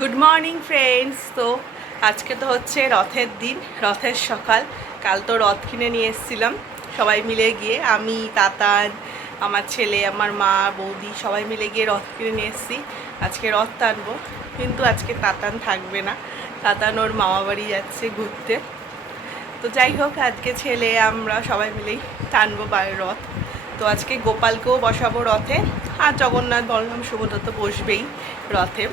Good morning friends তো আজকে তো হচ্ছে রথের দিন, রথের সকাল। কাল তো রথ কিনে নিয়ে এসেছিলাম। সবাই মিলে গিয়ে আমি তাতান আমার ছেলে, আমার মা, বৌদি সবাই মিলে গিয়ে রথ কিনে নিয়ে এসেছি। আজকে রথ টানবো, কিন্তু আজকে তাতান থাকবে না। তাতান ওর মামা বাড়ি যাচ্ছে ঘুরতে। তো যাই হোক, আজকে ছেলে, আমরা সবাই মিলেই টানবো বাড়ির রথ। তো আজকে গোপালকেও বসাবো রথে। আর জগন্নাথ, বলরাম, সুভদ্রা তো বসবেই রথে।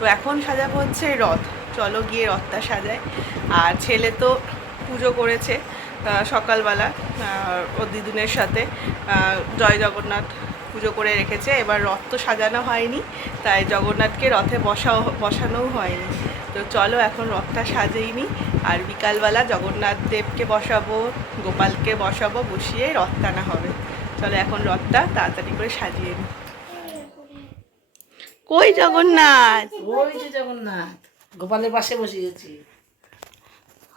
তো এখন সাজাবো হচ্ছে রথ। চলো গিয়ে রথটা সাজায় আর ছেলে তো পুজো করেছে সকালবেলা ও দিদুনের সাথে। জয় জগন্নাথ পুজো করে রেখেছে। এবার রথ তো সাজানো হয়নি, তাই জগন্নাথকে রথে বসাও, বসানোও হয়নি। তো চলো এখন রথটা সাজেই নি আর বিকালবেলা জগন্নাথ দেবকে বসাবো, গোপালকে বসাবো, বসিয়ে রথ টানা হবে। চলো এখন রথটা তাড়াতাড়ি করে সাজিয়ে নিই কই জগন্নাথ? ওই যে জগন্নাথ গোপালের পাশে বসে গেছি।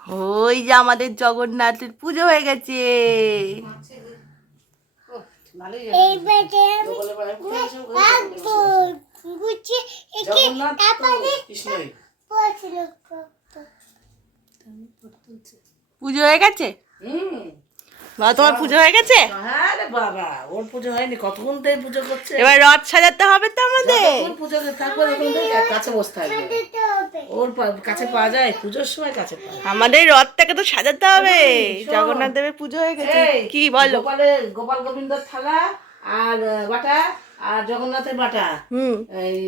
ওই যে আমাদের জগন্নাথের পুজো হয়ে গেছে। পুজো হয়ে গেছে? হুম। বা তোমার পুজো হয়ে গেছে? হ্যাঁ রে বাবা ওর পুজো হয়নি কতক্ষণ থেকে পুজো করছে? এবার রথ সাজাতে হবে তো আমাদের। পুজো থাকবে থেকে কাছে বসতে থাকবে। হবে। ওর কাছে পাওয়া যায় পুজোর সময় কাছে পাওয়া আমাদের রথটাকে তো সাজাতে হবে। জগন্নাথ দেবের পুজো হয়ে গেছে। কি বলো? গোপালের গোপাল গোবিন্দর থালা আর বাটা আর জগন্নাথের বাটা। হুম। এই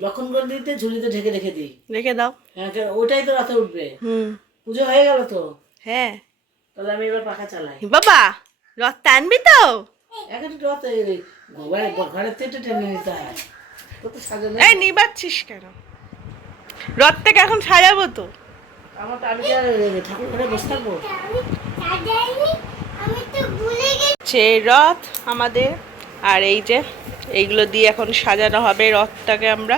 লক্ষণ গন্ডিতে ঝুড়িতে ঢেকে রেখে দিই। রেখে দাও। হ্যাঁ, ওটাই তো রাতে উঠবে। হুম। পুজো হয়ে গেল তো? হ্যাঁ। তাহলে আমি এবার পাখা চালাই। বাবা রথ টানবি তো? এখন ঘরে ঘরের থেকে টেনে নিতে হয়। এই নিবাচ্ছিস কেন? রথটাকে এখন সাজাবো তো। আমার তো আমি ঠাকুর ঘরে বসে থাকব। আমি সাজাইনি আমি তো ভুলে গেছি সে রথ আমাদের আর এই যে এইগুলো দিয়ে এখন সাজানো হবে রথটাকে আমরা।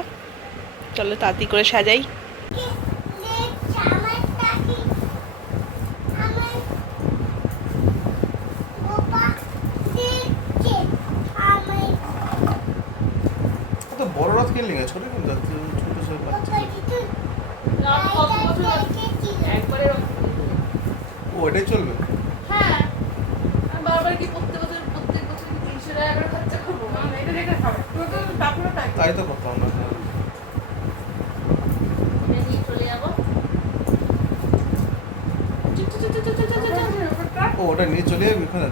চলো তাড়াতাড়ি করে সাজাই আমার টাকি আমার বাবা দেখছে আমার না ছোট কিনতে ছোট ছোট বাচ্চা ও এটাই চলবে। হ্যাঁ বারবার কি প্রত্যেক বছর প্রত্যেক বছর কি তিনশো টাকা করে খরচা করব এটা দেখে খাবে তাই তো করতাম না। ওটা নিয়ে চলে যাবি ওখানে।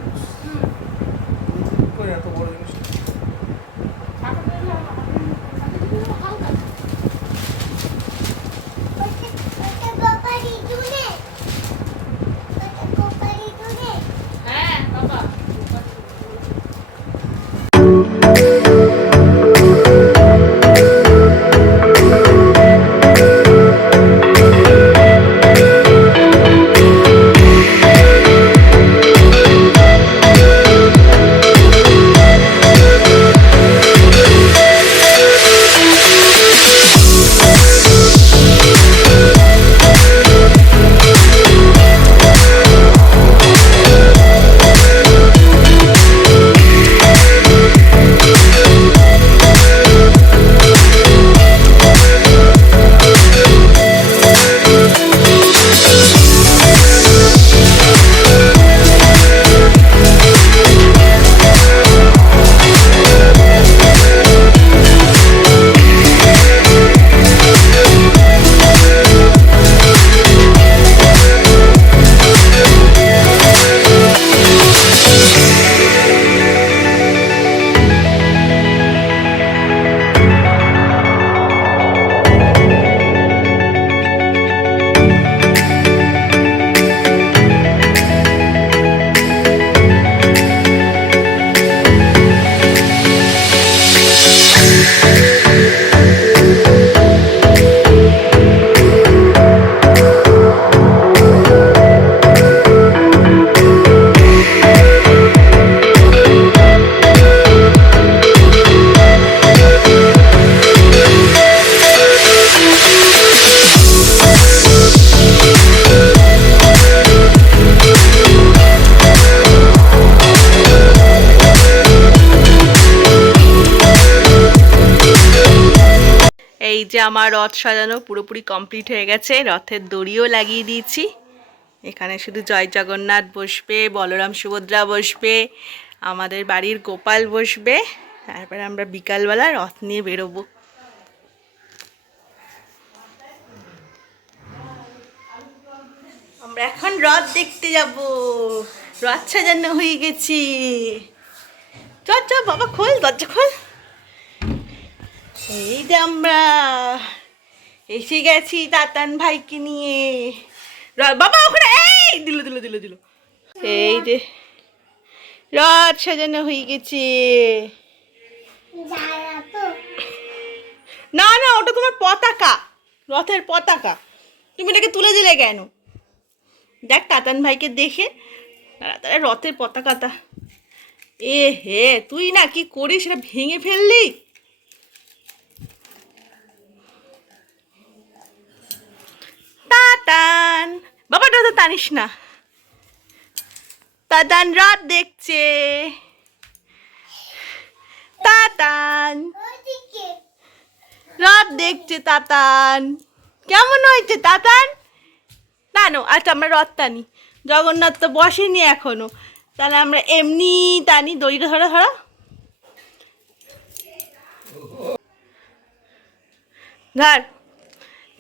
এত বড় জিনিস যে আমার রথ সাজানো পুরোপুরি কমপ্লিট হয়ে গেছে, রথের দড়িও লাগিয়ে দিয়েছি। এখানে শুধু জয় জগন্নাথ বসবে, বলরাম সুভদ্রা বসবে, আমাদের বাড়ির গোপাল বসবে, তারপরে আমরা বিকালবেলা রথ নিয়ে বেরোবো। আমরা এখন রথ দেখতে যাব। রথ সাজানো হয়ে গেছি। চল, বাবা, খোল, দরজা খোল। এই যে আমরা এসে গেছি তাতান ভাইকে নিয়ে। বাবা, ওখানে, এই, দিল দিল দিল দিল। এই যে, রথ সাজানো হয়ে গেছে। না না, ওটা তোমার পতাকা, রথের পতাকা। তুমি এটাকে তুলে দিলে কেন? দেখ, তাতান ভাইকে দেখে রথের পতাকাটা। এ হে, তুই না কি করিস, সেটা ভেঙে ফেললি? তাতান বাবাটা তো টানিস না। তাতান রাত দেখছে। তাতান রাত দেখছে তাতান কেমন হয়েছে তাতান টানো আচ্ছা আমরা রথ টানি। জগন্নাথ তো বসেনি এখনও। তাহলে আমরা এমনি টানি দড়িটা ধরা ধরা। ধর।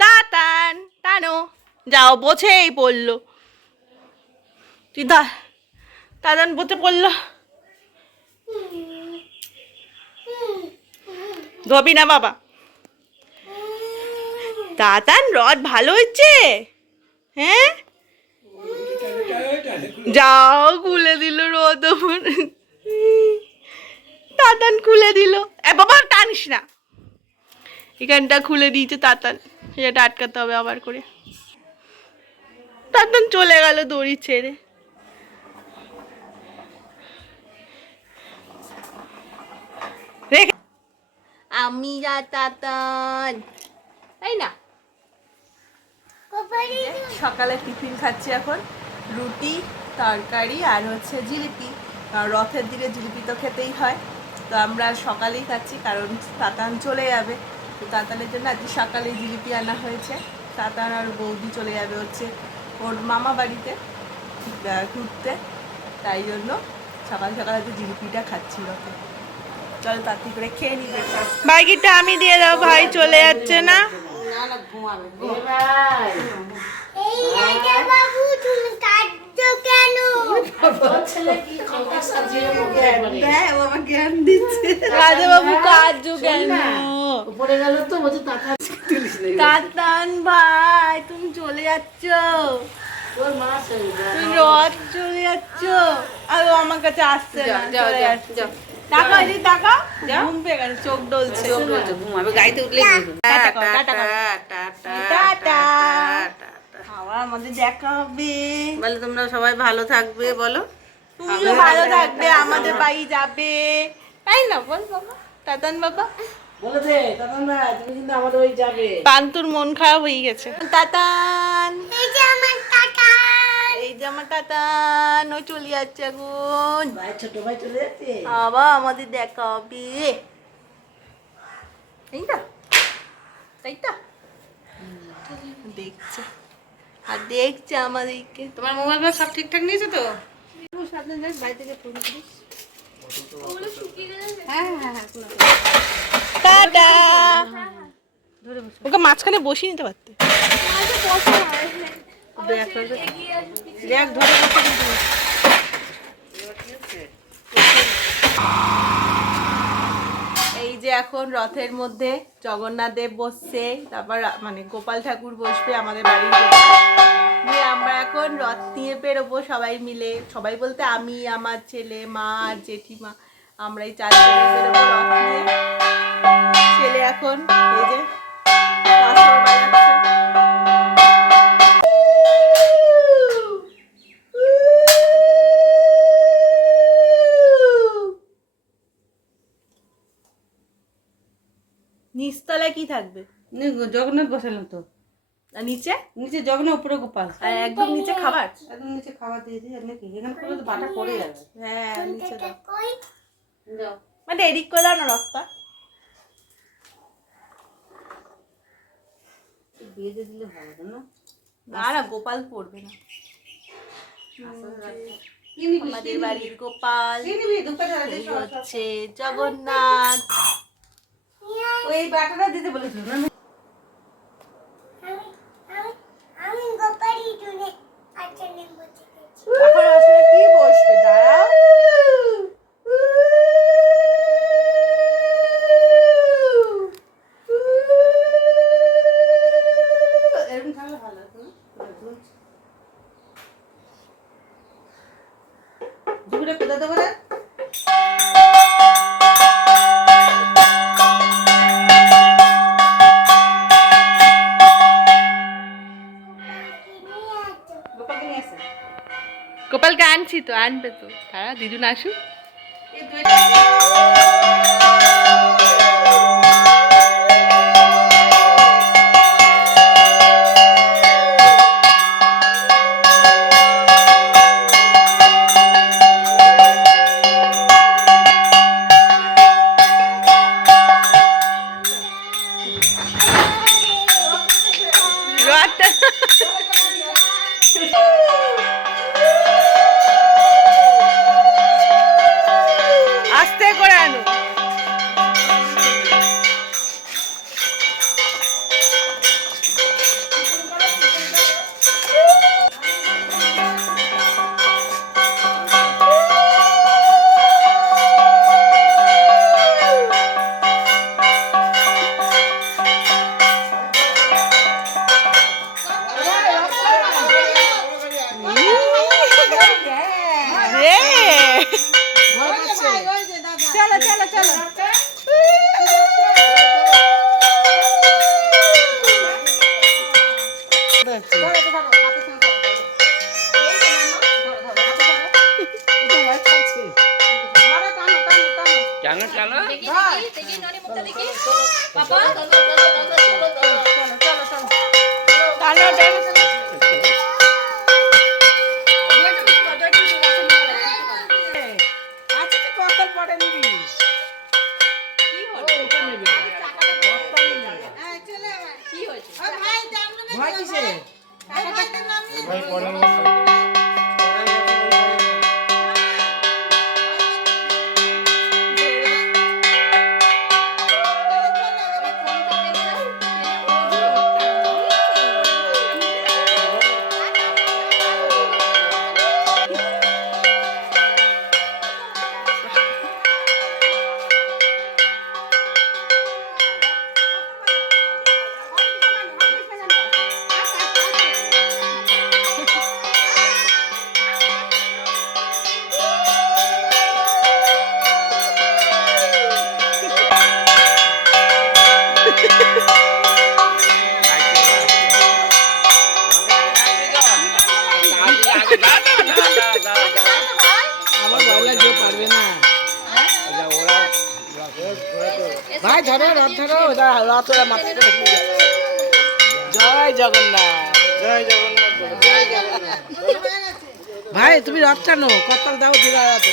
তাতান টানো যাও, বোঝেই পড়ল তুই ধর তাতান বোঝে পড়ল ধবি না বাবা। তাতান রথ ভালো হচ্ছে হ্যাঁ? যাও, খুলে দিল আমার। তাতান খুলে দিল। এ বাবা, টানিস না। এখানটা খুলে দিয়েছে তাতান এটা আটকাতে হবে আবার করে। তাতান চলে গেল দড়ি ছেড়ে। আমি যা তাতান তাই। না। সকালে টিফিন খাচ্ছি এখন। রুটি তরকারি আর হচ্ছে জিলিপি। কারণ রথের দিনে জিলিপি তো খেতেই হয়। তো আমরা সকালেই খাচ্ছি কারণ তাতান চলে যাবে। তো তাতানের জন্য আজকে সকালে জিলিপি আনা হয়েছে। তাতান আর বৌদি চলে যাবে হচ্ছে ওর মামা বাড়িতে ঘুরতে। তাই জন্য সকাল সকাল আজকে জিলিপিটা খাচ্ছি রথে চল তাড়াতাড়ি করে খেয়ে নিবে বাইকিটা আমি দিয়ে দাও ভাই চলে যাচ্ছে না। রাজা বাবু কাজ কেন? উপরে গেল তো বলছে টাকা তুলিস না তাতান ভাই তুমি চলে যাচ্ছ। তুমি রথ চলে যাচ্ছ। আর ও আমার কাছে আসছে না চলে যাচ্ছে টাকা এই টাকা ঘুম পেয়ে গেছে চোখ ডলছে। ঘুমাবে গাড়িতে উঠলে টাটা টাটা টাটা আবার আমাদের দেখা হবে। বলে তোমরা সবাই ভালো থাকবে বলো। তুমিও ভালো থাকবে আমাদের বাড়ি যাবে। তাই না বল বাবা। তাতান বাবা। বলে দে তখন ভাই তুমি কিন্তু আমাদের ওই যাবে। পান্তুর মন খারাপ হয়ে গেছে। তাতান! এই যে আমার টাকা এই যে আমার তাতান ও চলে যাচ্ছে এখন ভাই ছোট ভাই চলে যাচ্ছে? আবার আমাদের দেখা হবে। এই না তাই তো। দেখছে। আর দেখছে আমাদেরকে। তোমার মোবাইল সব ঠিকঠাক নিয়েছো তো? টাটা। ওকে মাঝখানে বসিয়ে নিতে পারতে। এই যে এখন রথের মধ্যে জগন্নাথ দেব বসছে তারপর মানে গোপাল ঠাকুর বসবে আমাদের বাড়ির। দিয়ে আমরা এখন রথ নিয়ে বেরোবো সবাই মিলে। সবাই বলতে আমি আমার ছেলে মা আর জেঠিমা আমরা এই চারজনে রথ নিয়ে। ছেলে এখন এই যে নিচতলায় কি থাকবে? জগন্নাথ বসালাম তো। আর নিচে? নিচে জগন্নাথ উপরে গোপাল। আর একদম নিচে খাবার? একদম নিচে খাবার দিয়ে দিই নাকি এখানে করে তো বাটা পড়ে যাবে। হ্যাঁ নিচে দাও। মানে এদিক করে দাও না রথটা বেঁধে দিলে ভালো হতো না? না না গোপাল পড়বে না। আমাদের বাড়ির গোপাল হচ্ছে জগন্নাথ। ওই বাটাটা দিতে বলেছিল আনবে তো। তারা দিদুন আসুক। টানো, টানো। আজকে কতল পড়ে নিবি ভয় কিসে ভাই পরে ভাই ধরো রথ ধরো। রথ ওরা মাথায়। জয় জগন্নাথ জয় জগন্নাথ। জয় জগন্নাথ ভাই তুমি রথ টানো কতল দাও দিলা রাতে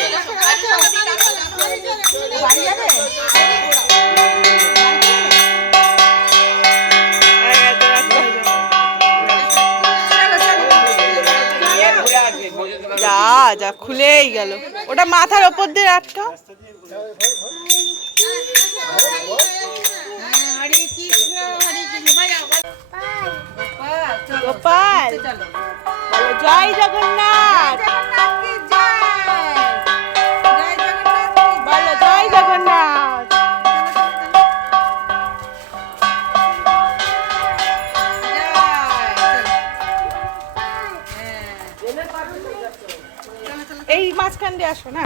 বাড়ি যাবে? যা যা খুলেই গেল। ওটা মাথার ওপর দিয়ে আটকা গোপাল জয় জগন্নাথ। বলো জয় জগন্নাথ। এই মাঝখান দিয়ে আসো না?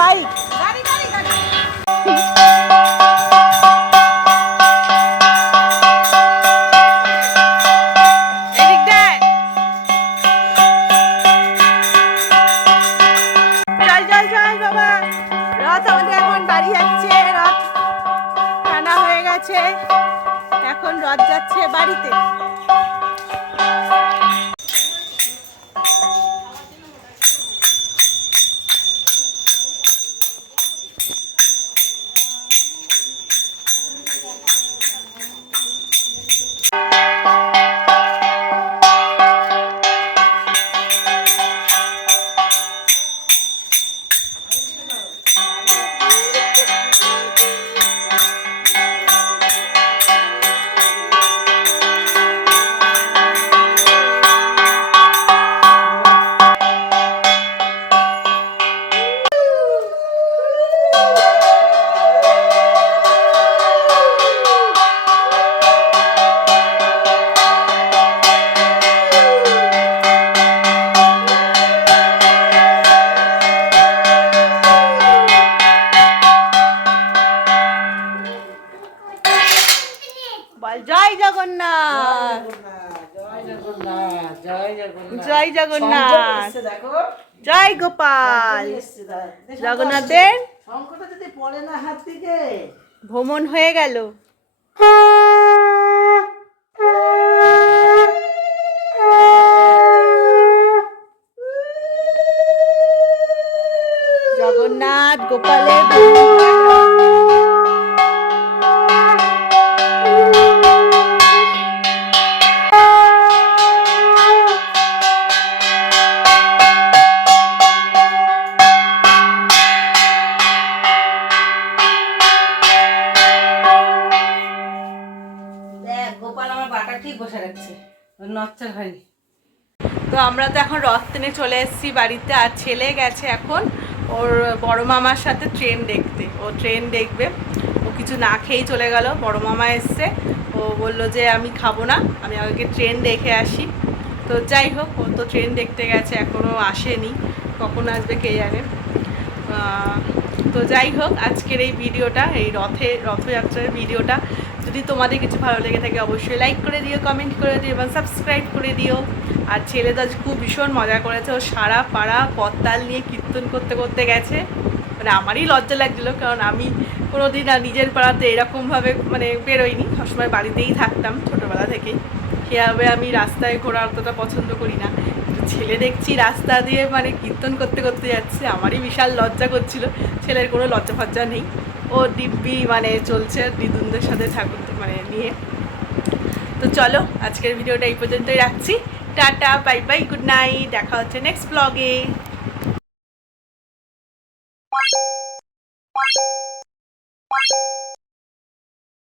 বাইক। এখন রথ যাচ্ছে বাড়িতে। জগন্নাথের যদি পড়ে না হাত থেকে ভ্রমণ হয়ে গেল। জগন্নাথ গোপালের তো আমরা তো এখন রথ টেনে চলে এসেছি বাড়িতে, আর ছেলে গেছে এখন ওর বড় মামার সাথে ট্রেন দেখতে। ও ট্রেন দেখবে। ও কিছু না খেয়েই চলে গেল। বড় মামা এসছে। ও বলল যে, আমি খাব না। আমি আগে ট্রেন দেখে আসি। তো যাই হোক, ও তো ট্রেন দেখতে গেছে এখনও আসেনি। কখন আসবে কে জানে। তো যাই হোক, আজকের এই ভিডিওটা, এই রথে, রথযাত্রার ভিডিওটা যদি তোমাদের কিছু ভালো লেগে থাকে, অবশ্যই লাইক করে দিও কমেন্ট করে দিও এবং সাবস্ক্রাইব করে দিও। আর ছেলে তো আজ খুব ভীষণ মজা করেছে। ও সারা পাড়া করতাল নিয়ে কীর্তন করতে করতে গেছে। মানে আমারই লজ্জা লাগছিল, কারণ আমি কোনো দিন আর নিজের পাড়াতে এরকমভাবে মানে বেরোইনি। সবসময় বাড়িতেই থাকতাম ছোটোবেলা থেকেই। সেভাবে আমি রাস্তায় ঘোরা অতটা পছন্দ করি না। ছেলে দেখছি রাস্তা দিয়ে মানে কীর্তন করতে করতে যাচ্ছে, আমারই বিশাল লজ্জা করছিল। ছেলের কোনো লজ্জা ফজ্জা নেই। ও দিব্যি মানে চলছে দিদুনদের সাথে ঠাকুর নিয়ে। তো চলো, আজকের ভিডিওটা এই পর্যন্তই রাখছি। Tata bye bye good night দেখা হচ্ছে নেক্সট ব্লগে